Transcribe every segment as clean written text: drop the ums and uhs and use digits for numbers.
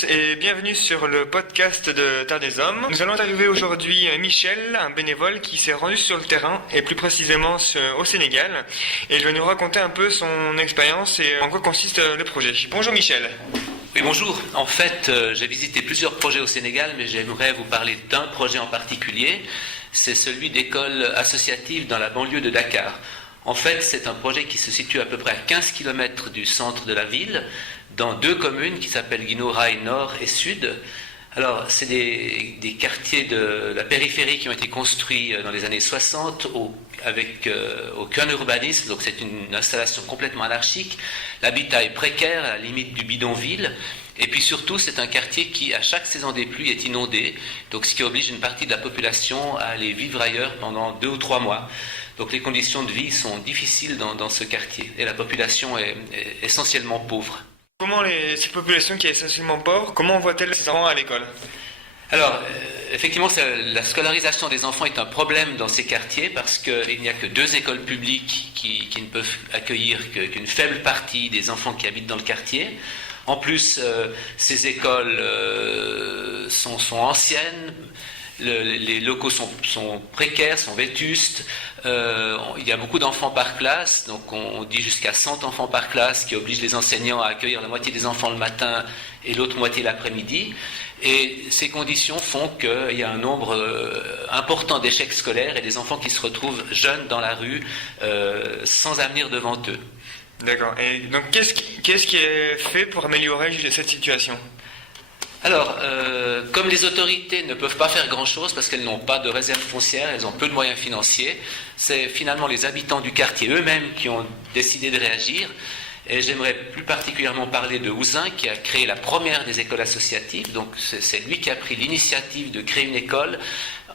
tous et bienvenue sur le podcast de Terre des Hommes. Nous allons interviewer aujourd'hui Michel, un bénévole qui s'est rendu sur le terrain et plus précisément au Sénégal. Et il va nous raconter un peu son expérience et en quoi consiste le projet. Bonjour Michel. Oui, bonjour. En fait, j'ai visité plusieurs projets au Sénégal, mais j'aimerais vous parler d'un projet en particulier. C'est celui d'école associative dans la banlieue de Dakar. En fait, c'est un projet qui se situe à peu près à 15 km du centre de la ville, dans deux communes qui s'appellent Guinaw Rail Nord et Sud. Alors, c'est des quartiers de la périphérie qui ont été construits dans les années 60 avec aucun urbanisme, donc c'est une installation complètement anarchique. L'habitat est précaire, à la limite du bidonville. Et puis surtout, c'est un quartier qui, à chaque saison des pluies, est inondé, donc ce qui oblige une partie de la population à aller vivre ailleurs pendant 2 ou 3 mois. Donc les conditions de vie sont difficiles dans ce quartier, et la population est essentiellement pauvre. Comment cette population qui est essentiellement pauvre, comment voit-elle ses enfants à l'école ? Alors, effectivement, la scolarisation des enfants est un problème dans ces quartiers parce qu'il n'y a que 2 écoles publiques qui ne peuvent accueillir qu'une faible partie des enfants qui habitent dans le quartier. En plus, ces écoles sont anciennes, les locaux sont précaires, sont vétustes, il y a beaucoup d'enfants par classe, donc on dit jusqu'à 100 enfants par classe qui obligent les enseignants à accueillir la moitié des enfants le matin et l'autre moitié l'après-midi. Et ces conditions font qu'il y a un nombre important d'échecs scolaires et des enfants qui se retrouvent jeunes dans la rue sans avenir devant eux. D'accord. Et donc qu'est-ce qui est fait pour améliorer cette situation ? Alors, comme les autorités ne peuvent pas faire grand-chose parce qu'elles n'ont pas de réserve foncière, elles ont peu de moyens financiers, c'est finalement les habitants du quartier eux-mêmes qui ont décidé de réagir. Et j'aimerais plus particulièrement parler de Ouzin qui a créé la première des écoles associatives. Donc c'est lui qui a pris l'initiative de créer une école,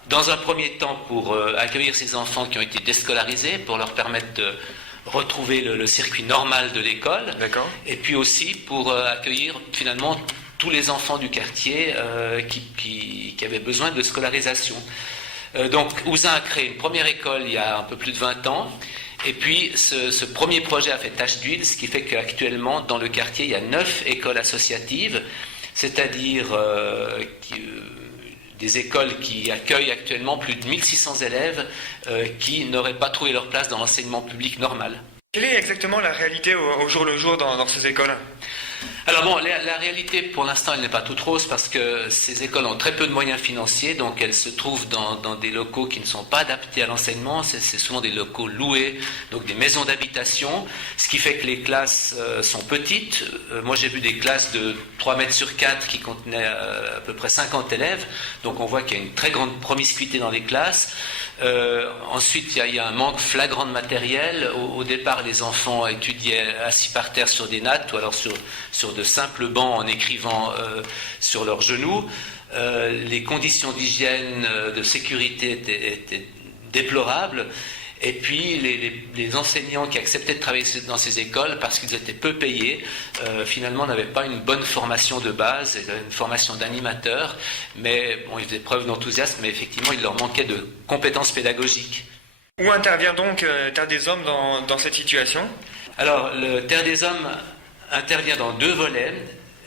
dans un premier temps pour accueillir ces enfants qui ont été déscolarisés, pour leur permettre de retrouver le circuit normal de l'école. D'accord. Et puis aussi pour accueillir finalement tous les enfants du quartier qui avaient besoin de scolarisation. Donc Ouzin a créé une première école il y a un peu plus de 20 ans. Et puis ce premier projet a fait tache d'huile, ce qui fait qu'actuellement dans le quartier il y a 9 écoles associatives, c'est-à-dire des écoles qui accueillent actuellement plus de 1600 élèves qui n'auraient pas trouvé leur place dans l'enseignement public normal. Quelle est exactement la réalité au jour le jour dans ces écoles ? Alors bon, la réalité pour l'instant elle n'est pas toute rose parce que ces écoles ont très peu de moyens financiers, donc elles se trouvent dans des locaux qui ne sont pas adaptés à l'enseignement, c'est souvent des locaux loués, donc des maisons d'habitation, ce qui fait que les classes sont petites. Moi j'ai vu des classes de 3 mètres sur 4 qui contenaient à peu près 50 élèves, donc on voit qu'il y a une très grande promiscuité dans les classes. Ensuite il y a un manque flagrant de matériel. Au départ les enfants étudiaient assis par terre sur des nattes ou alors sur de simples bancs en écrivant sur leurs genoux. Les conditions d'hygiène, de sécurité étaient déplorables. Et puis les enseignants qui acceptaient de travailler dans ces écoles parce qu'ils étaient peu payés, finalement n'avaient pas une bonne formation de base, une formation d'animateur, mais bon, ils faisaient preuve d'enthousiasme, mais effectivement il leur manquait de compétences pédagogiques. Où intervient donc Terre des Hommes dans cette situation ? Alors, le Terre des Hommes intervient dans 2 volets.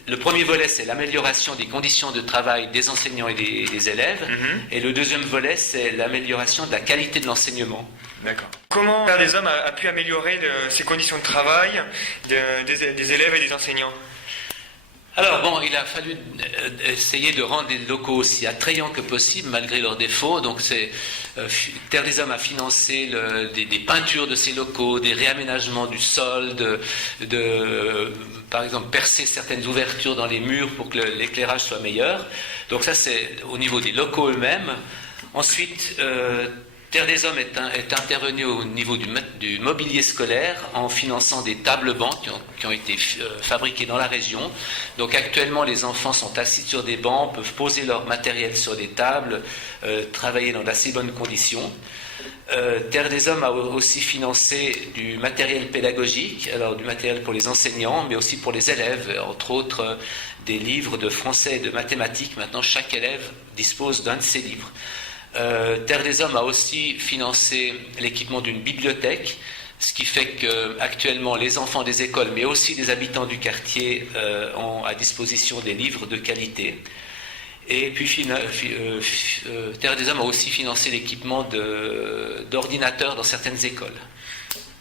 Le premier volet, c'est l'amélioration des conditions de travail des enseignants et des élèves. Et le deuxième volet, c'est l'amélioration de la qualité de l'enseignement. D'accord. Comment Terre des Hommes a pu améliorer ces conditions de travail des élèves et des enseignants ? Alors bon, il a fallu essayer de rendre les locaux aussi attrayants que possible malgré leurs défauts. Donc Terre des Hommes a financé des peintures de ces locaux, des réaménagements du sol, par exemple percer certaines ouvertures dans les murs pour que l'éclairage soit meilleur. Donc ça c'est au niveau des locaux eux-mêmes. Ensuite, Terre des Hommes est intervenu au niveau du mobilier scolaire en finançant des tables-bancs qui ont été fabriqués dans la région. Donc actuellement, les enfants sont assis sur des bancs, peuvent poser leur matériel sur des tables, travailler dans d'assez bonnes conditions. Terre des Hommes a aussi financé du matériel pédagogique, alors du matériel pour les enseignants, mais aussi pour les élèves, entre autres des livres de français et de mathématiques. Maintenant, chaque élève dispose d'un de ces livres. Terre des Hommes a aussi financé l'équipement d'une bibliothèque Ce qui fait qu'actuellement, les enfants des écoles, mais aussi les habitants du quartier, ont à disposition des livres de qualité. Et puis, Terre des Hommes a aussi financé l'équipement d'ordinateurs dans certaines écoles.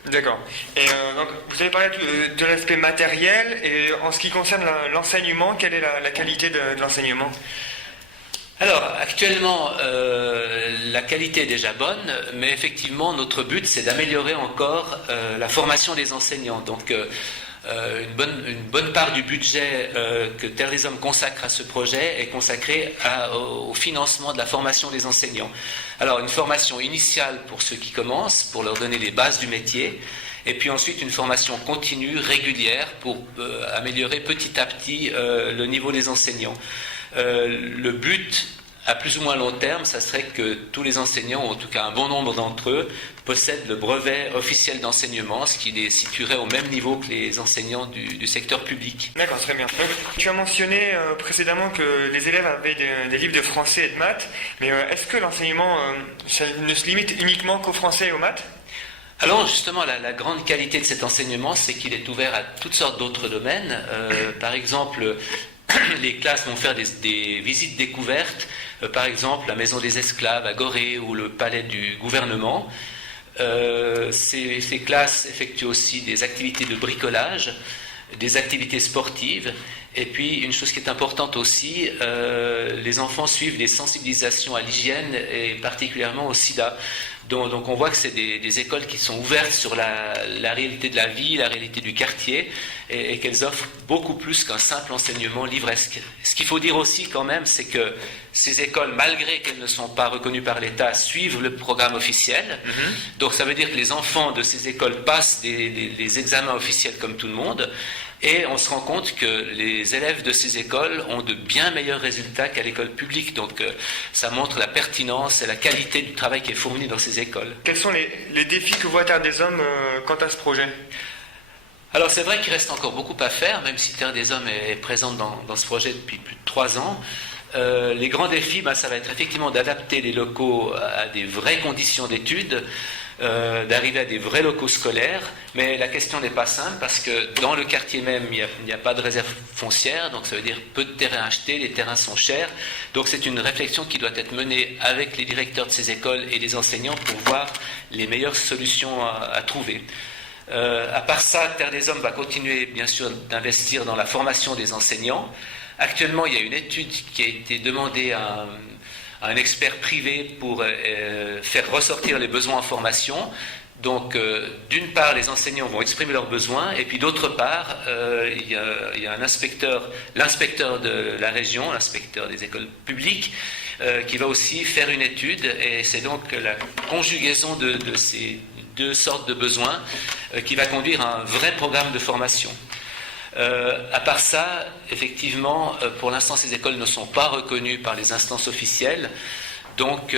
D'accord. Et donc, vous avez parlé de l'aspect matériel, et en ce qui concerne l'enseignement, quelle est la qualité de l'enseignement ? Alors, actuellement, la qualité est déjà bonne, mais effectivement, notre but, c'est d'améliorer encore la formation des enseignants. Donc, une bonne part du budget que Terre des Hommes consacre à ce projet est consacrée au financement de la formation des enseignants. Alors, une formation initiale pour ceux qui commencent, pour leur donner les bases du métier, et puis ensuite une formation continue, régulière, pour améliorer petit à petit le niveau des enseignants. Le but, à plus ou moins long terme, ça serait que tous les enseignants, ou en tout cas un bon nombre d'entre eux, possèdent le brevet officiel d'enseignement, ce qui les situerait au même niveau que les enseignants du secteur public. D'accord, très bien. Donc, tu as mentionné précédemment que les élèves avaient des livres de français et de maths, mais est-ce que l'enseignement ça ne se limite uniquement qu'au français et aux maths ? Alors justement, la grande qualité de cet enseignement, c'est qu'il est ouvert à toutes sortes d'autres domaines. Par exemple, les classes vont faire des visites découvertes, par exemple la Maison des Esclaves à Gorée ou le Palais du Gouvernement. Ces classes effectuent aussi des activités de bricolage, des activités sportives, et puis une chose qui est importante aussi, les enfants suivent des sensibilisations à l'hygiène et particulièrement au sida. Donc on voit que c'est des écoles qui sont ouvertes sur la réalité de la vie, la réalité du quartier, et qu'elles offrent beaucoup plus qu'un simple enseignement livresque. Ce qu'il faut dire aussi quand même, c'est que ces écoles, malgré qu'elles ne sont pas reconnues par l'État, suivent le programme officiel. Donc ça veut dire que les enfants de ces écoles passent des examens officiels comme tout le monde. Et on se rend compte que les élèves de ces écoles ont de bien meilleurs résultats qu'à l'école publique. Donc ça montre la pertinence et la qualité du travail qui est fourni dans ces écoles. Quels sont les défis que voit Terre des Hommes quant à ce projet ? Alors c'est vrai qu'il reste encore beaucoup à faire, même si Terre des Hommes est présente dans ce projet depuis plus de 3 ans. Les grands défis, ça va être effectivement d'adapter les locaux à des vraies conditions d'études, d'arriver à des vrais locaux scolaires, mais la question n'est pas simple parce que dans le quartier même, il n'y a pas de réserve foncière, donc ça veut dire peu de terrains achetés, les terrains sont chers, donc c'est une réflexion qui doit être menée avec les directeurs de ces écoles et les enseignants pour voir les meilleures solutions à trouver. À part ça, Terre des Hommes va continuer bien sûr d'investir dans la formation des enseignants. Actuellement, il y a une étude qui a été demandée à un expert privé pour faire ressortir les besoins en formation. Donc, d'une part, les enseignants vont exprimer leurs besoins, et puis d'autre part, il y a l'inspecteur de la région, l'inspecteur des écoles publiques, qui va aussi faire une étude, et c'est donc la conjugaison de ces deux sortes de besoins qui va conduire à un vrai programme de formation. À part ça, effectivement, pour l'instant, ces écoles ne sont pas reconnues par les instances officielles. Donc,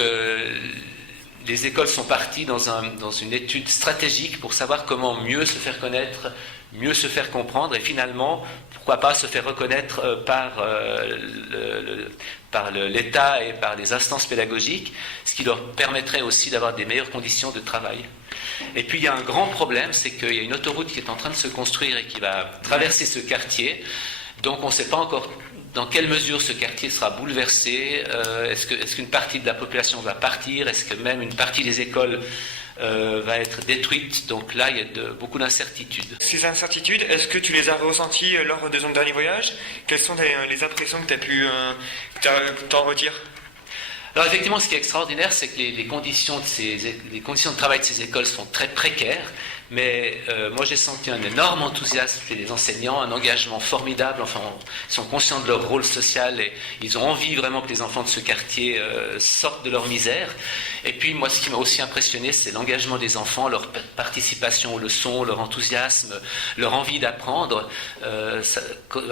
les écoles sont parties dans une étude stratégique pour savoir comment mieux se faire connaître, mieux se faire comprendre, et finalement, pourquoi pas se faire reconnaître par l'État et par les instances pédagogiques, ce qui leur permettrait aussi d'avoir des meilleures conditions de travail. Et puis il y a un grand problème, c'est qu'il y a une autoroute qui est en train de se construire et qui va traverser ce quartier. Donc on ne sait pas encore dans quelle mesure ce quartier sera bouleversé. Est-ce qu'une partie de la population va partir? Est-ce que même une partie des écoles va être détruite? Donc là, il y a beaucoup d'incertitudes. Ces incertitudes, est-ce que tu les as ressenties lors de ton dernier voyage? Quelles sont les impressions que tu as pu t'en retirer? Alors effectivement, ce qui est extraordinaire, c'est que les conditions de travail de ces écoles sont très précaires, mais moi j'ai senti un énorme enthousiasme chez les enseignants, un engagement formidable, enfin ils sont conscients de leur rôle social et ils ont envie vraiment que les enfants de ce quartier sortent de leur misère. Et puis moi ce qui m'a aussi impressionné, c'est l'engagement des enfants, leur participation aux leçons, leur enthousiasme, leur envie d'apprendre.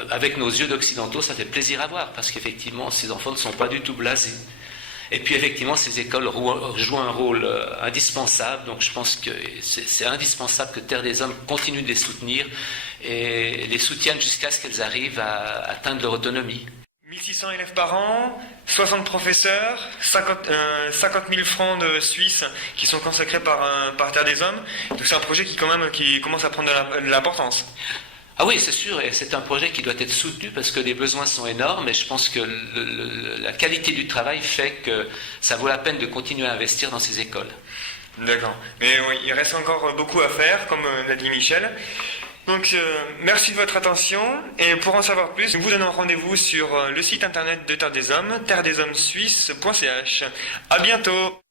Avec nos yeux d'occidentaux, ça fait plaisir à voir, parce qu'effectivement ces enfants ne sont pas du tout blasés. Et puis effectivement, ces écoles jouent un rôle indispensable, donc je pense que c'est indispensable que Terre des Hommes continue de les soutenir et les soutienne jusqu'à ce qu'elles arrivent à atteindre leur autonomie. 1600 élèves par an, 60 professeurs, 50 000 francs de Suisse qui sont consacrés par Terre des Hommes. Donc c'est un projet qui commence à prendre de l'importance. Ah oui, c'est sûr, et c'est un projet qui doit être soutenu parce que les besoins sont énormes et je pense que la qualité du travail fait que ça vaut la peine de continuer à investir dans ces écoles. D'accord. Mais oui, il reste encore beaucoup à faire, comme l'a dit Michel. Donc, merci de votre attention. Et pour en savoir plus, nous vous donnons rendez-vous sur le site internet de Terre des Hommes, terredeshommes-suisse.ch. À bientôt.